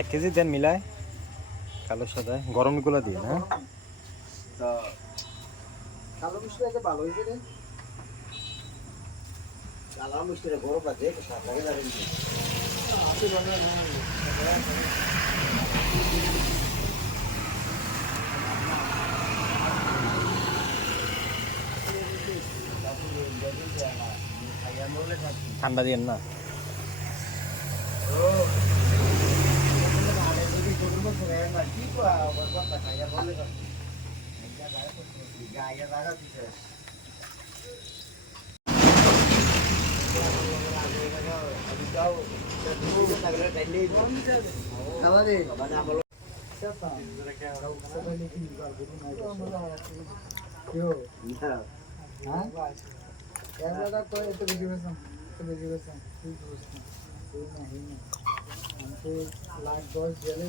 এক কেজি দেন মিলায় কালো সাদা গরম গুলা দিয়ে না কালো মিষ্টিটা ভালো হয়েছে রে কালো মিষ্টিটা গরম আছে স্বাদ লাগে যাবে ঠান্ডা দিয়েন না लाख 10 जेले